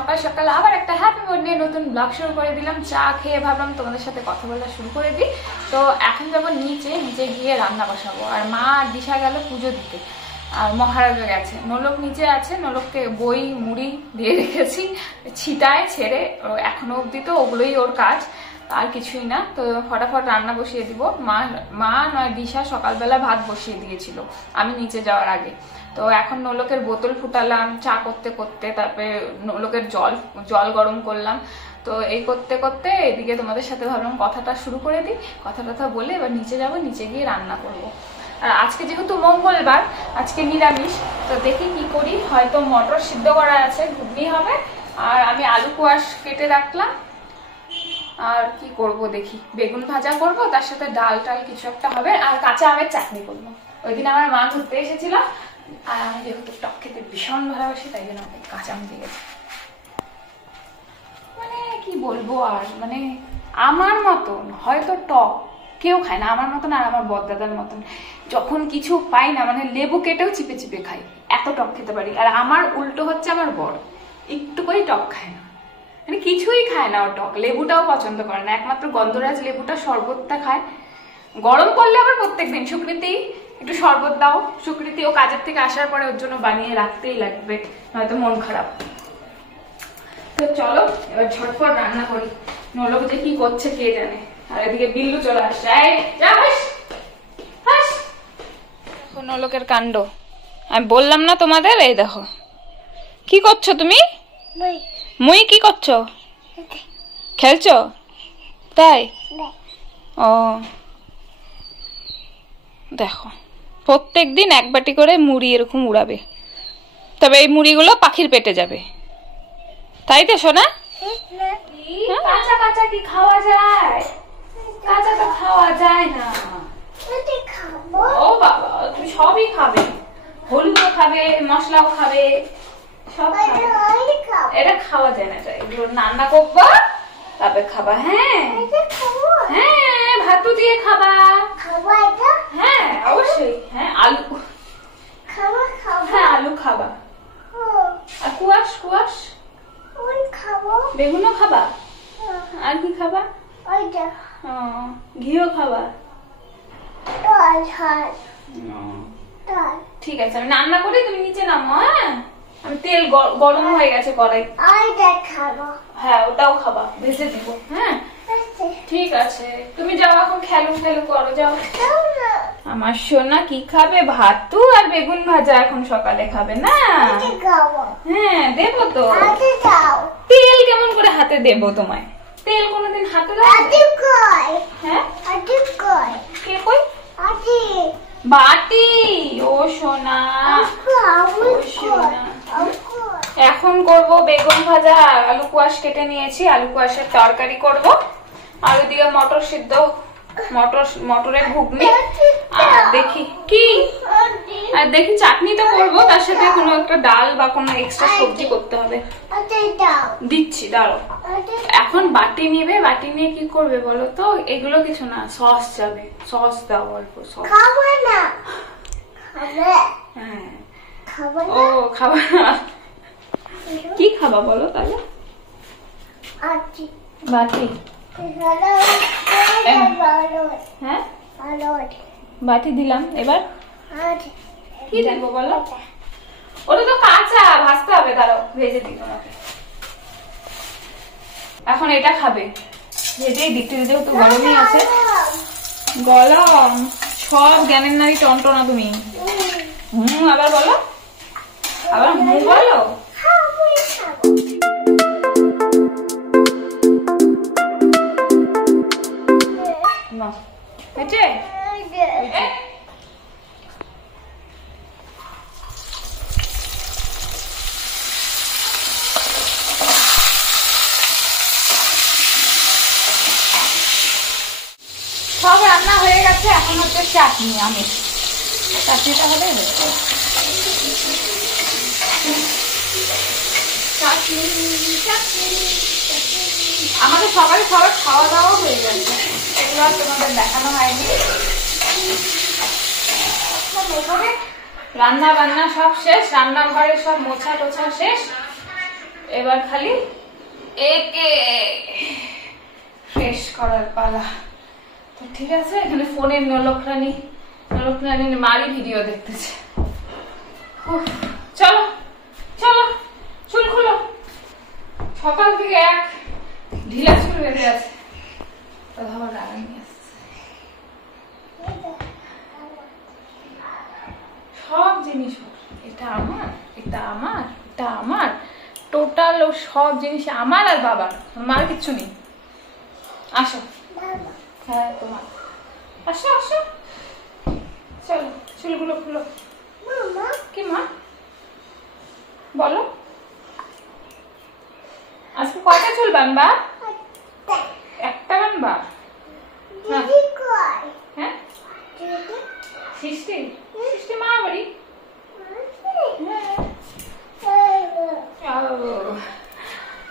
সকাল সকাল আবার একটা হ্যাপি মর্নিং নতুন ব্লগ শুরু করে দিলাম। চা খেয়ে ভাবলাম তোমাদের সাথে কথা বলা শুরু করে দিই। তো এখন যাবো নিচে গিয়ে রান্না বসাবো। আর মা আর দিশা গেল পুজো দিতে, আর মহারাজও গেছে। নোলক নিচে আছে, নোলককে বই মুড়ি দিয়ে রেখেছি ছিটায় ছেড়ে, এখনো অবধি তো ওগুলোই ওর কাজ, আর কিছুই না। তো ফটাফট রান্না বসিয়ে দিব। মা নয় দিশা সকালবেলা ভাত বসিয়ে দিয়েছিল আমি নিচে যাওয়ার আগে। তো এখন নোলকের বোতল ফুটালাম চা করতে করতে, তারপরে নোলকের জল গরম করলাম। তো এই করতে করতে এদিকে তোমাদের সাথে ভাবলাম কথাটা শুরু করে দিই। কথা বলে এবার নিচে যাব, নিচে গিয়ে রান্না করব। আর আজকে যেহেতু মঙ্গলবার, আজকে নিরামিষ, তো দেখি কি করি। হয়তো মটর সিদ্ধ করা আছে, ঘুগনি হবে, আর আমি আলু কোয়াশ কেটে রাখলাম। আর কি করব দেখি, বেগুন ভাজা করব, তার সাথে ডাল কিছু একটা হবে, আর কাঁচা আমের চাটনি করবো। ওই দিন আমার মা ঘুরতে এসেছিল, আর আমি যেহেতু টক খেতে ভীষণ ভালোবাসি, তাই জন্য আমাকে কাঁচা আম দিয়ে গেছে। মানে কি বলবো, আর মানে আমার মতন হয়তো টক কেউ খায় না, আমার মতন আর আমার বড়দাদার মতন। যখন কিছু পাই না, মানে লেবু কেটেও চিপে চিপে খাই, এত টক খেতে পারি। আর আমার উল্টো হচ্ছে, আমার বড় একটু করে টক খায় না, মানে কিছুই খায় না ও টক। লেবুটাও পছন্দ করে না, একমাত্র গন্ধরাজ লেবুটা শরবতটা খায়। গরম করলে আবার প্রত্যেকদিন সুকৃতি একটু শরবত দাও, সুকৃতি ও কাজের থেকে আসার পরে ওর জন্য বানিয়ে রাখতেই লাগবে, নয়তো মন খারাপ। তো চলো এবার ঝটপট রান্না করি, নোলক যে কি করছে কে জানে। আর এদিকে বিল্লু চলে আসছে, নোলকের কাণ্ড আমি বললাম না তোমাদের। এই দেখো কি করছো তুমি, মুই কি করছো, খেলছো তাই? ও দেখো প্রত্যেকদিন এক বাটি করে মুড়ি এরকম উড়াবে, তবে এই মুড়িগুলো পাখির পেটে যাবে, তাই তো সোনা? কাঁচা কাঁচা কি খাওয়া যায়? কাঁচা তো খাওয়া যায় না। ও বাবা, তুমি সবই খাবে, হলুদও খাবে, মশলাও খাবে, সব খাবে। এটা খাওয়া যায় না, এগুলো রান্না করবা তারপরে খাবা। হ্যাঁ হ্যাঁ, ভাতু দিয়ে খাবা। হ্যাঁ অবশ্যই, হ্যাঁ আলু হ্যাঁ আলু খাবা, আর কুয়াশ বেগুনও খাবা। আর কি খাবা? ঘিও খাবা। ঠিক আছে, আমি রান্না করি, তুমি নিচে নামো। হ্যাঁ, আমি তেল গরম হয়ে গেছে কড়াই। হ্যাঁ ওটাও খাবা, ভেজে দিব। হ্যাঁ ঠিক আছে, তুমি যাও এখন, খেলো করো, যাও। আমার সোনা কি খাবে? ভাতু আর বেগুন ভাজা এখন সকালে খাবে না? হ্যাঁ দেবো তো। তেল কেমন করে হাতে দেবো তোমায়? তেল কোনোদিন হাতে দাও? হ্যাঁ কে কই? বাটি। ও সোনা, এখন করব বেগুন ভাজা, আলু কোয়াশ কেটে নিয়েছি, আলু কোয়াশের তরকারি করব। আর ওইদিকে মটর সিদ্ধ, মটরের ঘুগনি, আর দেখি কি, আর দেখি চাটনি তো করবো, তার সাথে কোনো একটা ডাল বা কোনো এক্সট্রা সবজি করতে হবে। দিচ্ছি দাঁড়ো। এখন বাটি নিবে, বাটি নিয়ে কি করবে বলো তো? এগুলো কিছু না, সস যাবে, সস দাও অল্প, সস। হ্যাঁ ও খাবা না, কি খাবা বলো তাহলে? বাটি। হ্যাঁ বাটি দিলাম, এবার কি দেবো বলো? ওটা তো কাঁচা, ভাজতে হবে, দাঁড়াও ভেজে দিই তোমাকে। এখন এটা খাবে, ভেজেই দিতে যেহেতু গরমই আছে। গরম সব জ্ঞানের নারী টনটনা তুমি। আবার বলো, আবার বলো। সব রান্না হয়ে গেছে, এখন হচ্ছে চাটনি, আমের চাটনিটা হলে আমাদের সবাই খাওয়া দাওয়া হয়ে গেছে, এগুলো আর তোমাদের দেখানো হয়নি। রান্না বান্না সব শেষ, রান্নাঘরের সব মোছা টোছা শেষ, এবার খালি একে ফ্রেশ করার পালা। তো ঠিক আছে, এখানে ফোনের নলকরানির মারি ভিডিও দেখতেছে। চলো চলো, চুল খুলো। সকাল থেকে এক ঢিলা চুল বেঁধে আছে, আমার রাগা নিয়ে আসছে। সব জিনিস এটা আমার, এটা আমার, এটা আমার, টোটাল ও সব জিনিস আমার আর বাবার, মার কিচ্ছু নেই। আসো, হ্যাঁ তোমার, আসো আসো, চলো চুলগুলো খুলো। কি মা বলো, আজকে কয়টা চুল বানবা? একটা বানবা? হ্যাঁ সৃষ্টি, সৃষ্টি মা বাড়ি।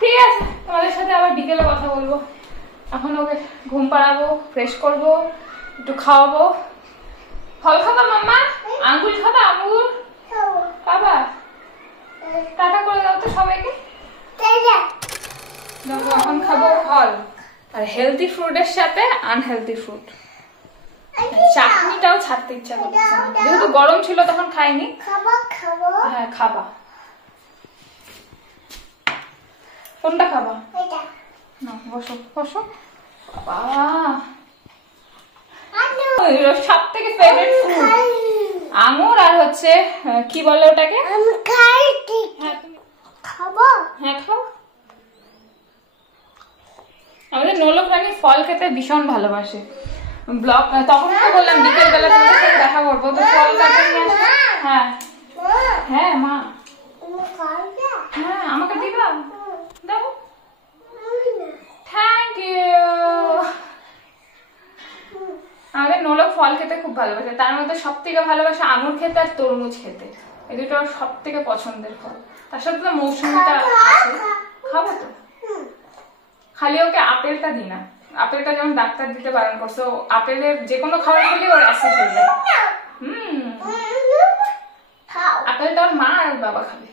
ঠিক আছে, তোমাদের সাথে আবার বিকেলে কথা বলবো। এখন ওকে ঘুম পাড়াবো, ফ্রেশ করবো, একটু খাওয়াবো। ফল খাবা মাম্মা? আঙ্গুর খাবা? আঙ্গুর খাবা? টাটা করে দাও তো সবাইকে। দেখো এখন খাবো ফল, আর হেলদি ফ্রুটের সাথে আনহেলদি ফ্রুট। চাটনিটাও ছাড়তে ইচ্ছা করতেছে না, যেহেতু গরম ছিল তখন খাইনি। হ্যাঁ খাবা। কোনটা খাবা? না বসো বসো। সব থেকে ফেভারিট ফ্রুট আঙুর, আর হচ্ছে কি বলে ওটাকে? হ্যাঁ খাও। আমাদের নলকরানি ফল খেতে ভীষণ ভালোবাসে। ব্লগ তখন তো বললাম বিকেল বেলা তোমাদের সাথে দেখা করবো, তো ফল কাটে নিয়ে আসবে। হ্যাঁ হ্যাঁ মা, হ্যাঁ আমাকে দিবা? দাও। Thank you. আমাদের নোলক ফল খেতে খুব ভালোবাসে, তার মধ্যে সব থেকে ভালোবাসে আঙুর খেতে আর তরমুজ খেতে। এই দুটো সব থেকে পছন্দের ফল। তার সাথে তো মৌসুমিটা আছে। খাবো তো, খালি ওকে আপেলটা দিই না। আপেলটা যেমন ডাক্তার দিতে বারণ করছে, আপেলের যে কোনো খাবার খেলে ওর অ্যাসিড হয়ে যায়। আপেলটা ওর মা আর বাবা খাবে।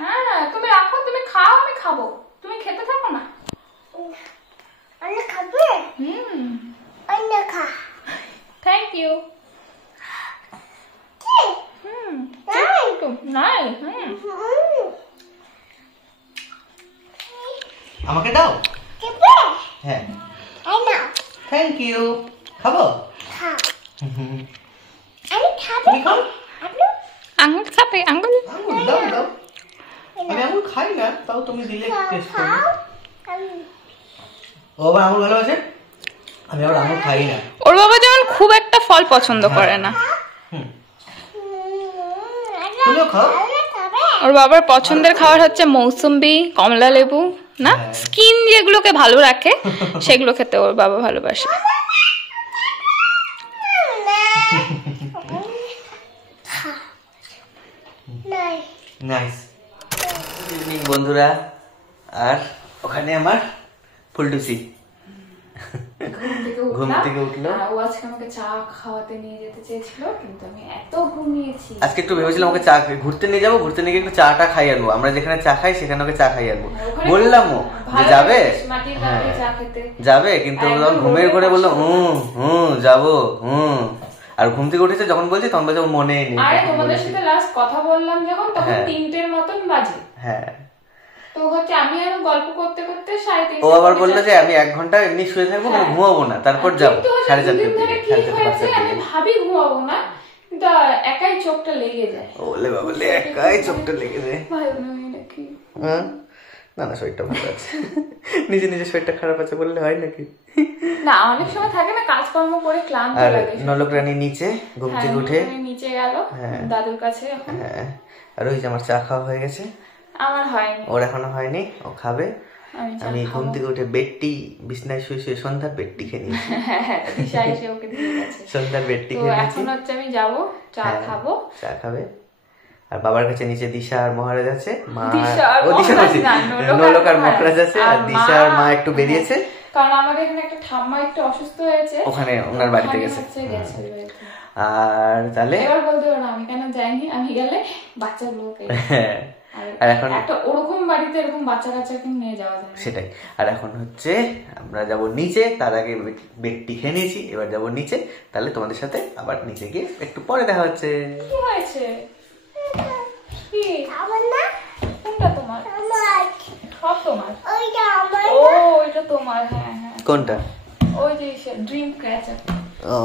হ্যাঁ তুমি রাখো, তুমি খাও, আমি খাবো, তুমি খেতে থাকো না। Thank you. আমাকে দাও। হ্যাঁ থ্যাংক ইউ। খাবো? তুমি খাও। আঙুর খাবে? আঙুর দাও দাও। আমি আঙুর খাই না, তাও তুমি দিলে টেস্ট করবো। ও আবার আঙুর ভালোবাসে, আমি আবার আঙুর খাই না। ওর বাবা যেমন খুব একটা ফল পছন্দ করে না। তুমিও খাও। ওর বাবার পছন্দের খাবার হচ্ছে মৌসুম্বি, কমলা লেবু, না স্কিন যেগুলোকে ভালো রাখে সেগুলো খেতে ওর বাবা ভালোবাসে। নাইস। গুড ইভিনিং বন্ধুরা, আর ওখানে আমার ফুলটুসি ঘুম থেকে উঠলো। ও আজকে আমাকে চা খাওয়াতে নিয়ে যেতে চেয়েছিল, কিন্তু আমি এত ঘুমিয়েছি। আজকে একটু ভেবেছিলাম ওকে চা ঘুরতে নিয়ে যাবো, ঘুরতে নিয়ে গিয়ে একটু চাটা খাই আনবো। আমরা যেখানে চা খাই সেখানে ওকে চা খাই আনবো বললাম, ও যে যাবে যাবে, কিন্তু ঘুমের ঘরে বললো যাবো। আর ঘুম থেকে উঠেছে যখন বলছি তখন বলছে ও মনে নেই। আরে তোমাদের সাথে লাস্ট কথা বললাম যখন, তখন 3টের মতন বাজে। হ্যাঁ তো হচ্ছে আমি আর গল্প করতে করতে 3:30। ও আবার বললো যে আমি 1 ঘন্টা এমনি শুয়ে থাকবো, ঘুমাবো না, তারপর যাবো 4:30 থেকে। আমি ভাবি ঘুমাবো না, কিন্তু একাই চোখটা লেগে যায়। ওলে বাবলে একাই চোখটা লেগে যায়। ভাই নাকি? না না, শরীরটা ভালো আছে। নিজে নিজে শরীরটা খারাপ আছে বললে হয় নাকি? না অনেক সময় থাকে না, কাজকর্ম করে ক্লান্ত লাগে। নলকরানি নিচে ঘুম থেকে উঠে নিচে গেল দাদুর কাছে। হ্যাঁ, আর ওই যে আমার চা খাওয়া হয়ে গেছে। আমার হয়নি, ওর এখনো হয়নি, ও খাবে। আমি ঘুম থেকে উঠে বেডটি বিছনায় শুয়ে শুয়ে সন্ধ্যার বেডটি খেয়ে নিয়েছি। সন্ধ্যার বেডটি খেয়ে নিয়েছি। এখন হচ্ছে আমি যাবো চা খাবো, চা খাবে। আর বাবার কাছে নিচে দিশা আর মহারাজ আছে, মা দিশা ও দিশা আছে, নলক আর মহারাজ আছে, আর দিশা আর মা একটু বেরিয়েছে, কারণ আমাদের এখানে একটা ঠাম্মা একটু অসুস্থ হয়েছে, ওখানে ওনার বাড়িতে গেছে। আর তাহলে এবার বলতে পারো আমি কেন যাইনি, আমি গেলে বাচ্চাগুলোকে আর এখন একটা ওরকম বাড়িতে এরকম বাচ্চা কাচ্চাকে নিয়ে যাওয়া যায় সেটাই। আর এখন হচ্ছে আমরা যাব নিচে, তার আগে বেডটি খেয়ে নিয়েছি, এবার যাব নিচে। তাহলে তোমাদের সাথে আবার নিচে গিয়ে একটু পরে দেখা হচ্ছে। কি হয়েছে? কি আমার না? কোনটা তোমার? আমার সব তোমার। ওইটা আমার। ও এটা তোমার। হ্যাঁ হ্যাঁ। কোনটা? ওই যে ড্রিম ক্যাচার। ও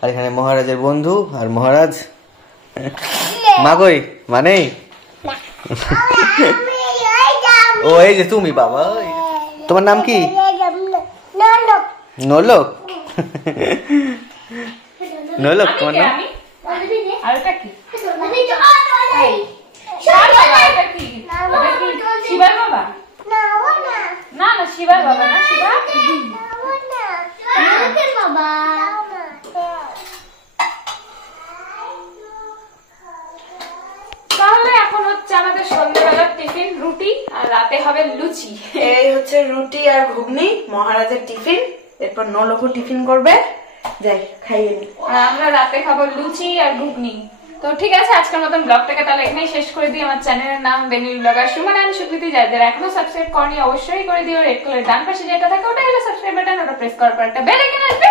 আর এখানে মহারাজের বন্ধু আর মহারাজ। মা কই? মানে ও এই যে তুমি বাবা। তোমার নাম কি? নোলক। নোলক তোমার নাম? আরেকটা কি? শিবার বাবা? না না শিবার বাবা না, শিবা বাবা। তাহলে এখন হচ্ছে আমাদের সন্ধ্যাবেলার টিফিন রুটি, আর রাতে হবে লুচি। এই হচ্ছে রুটি আর ঘুগনি মহারাজের টিফিন, এরপর নলকও টিফিন করবে, যাই খাইয়ে নি। আর আমরা রাতে খাবো লুচি আর ঘুগনি। তো ঠিক আছে, আজকের মতন ব্লগটাকে তাহলে এখানেই শেষ করে দিই। আমার চ্যানেলের নাম বেনিল ব্লগার সুমন এন্ড সুকৃতি। যাদের এখনো সাবস্ক্রাইব করনি অবশ্যই করে দিও। রেড কালার ডান পাশে যেটা থাকে ওটা হলো সাবস্ক্রাইব বাটন, ওটা প্রেস করার পর একটা বেল আইকন আসবে,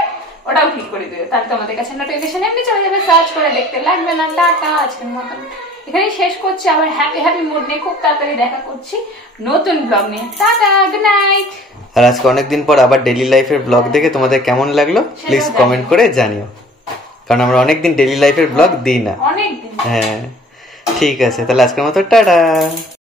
ওটাও ক্লিক করে দিও। তাহলে তোমাদের কাছে নোটিফিকেশন এমনি চলে যাবে, সার্চ করে দেখতে লাগবে না। টাটা, আজকের মতন এখানেই শেষ করছি। আবার হ্যাপি মুড নিয়ে খুব তাড়াতাড়ি দেখা করছি নতুন ব্লগ নিয়ে। Tata, good night. আর আজকে অনেকদিন পর আবার ডেইলি লাইফের ব্লগ দেখে তোমাদের কেমন লাগলো প্লিজ কমেন্ট করে জানিও, কারণ আমরা অনেকদিন ডেইলি লাইফের ব্লগ দিই না। অনেকদিন। হ্যাঁ ঠিক আছে, তাহলে আজকের মতো টাটা।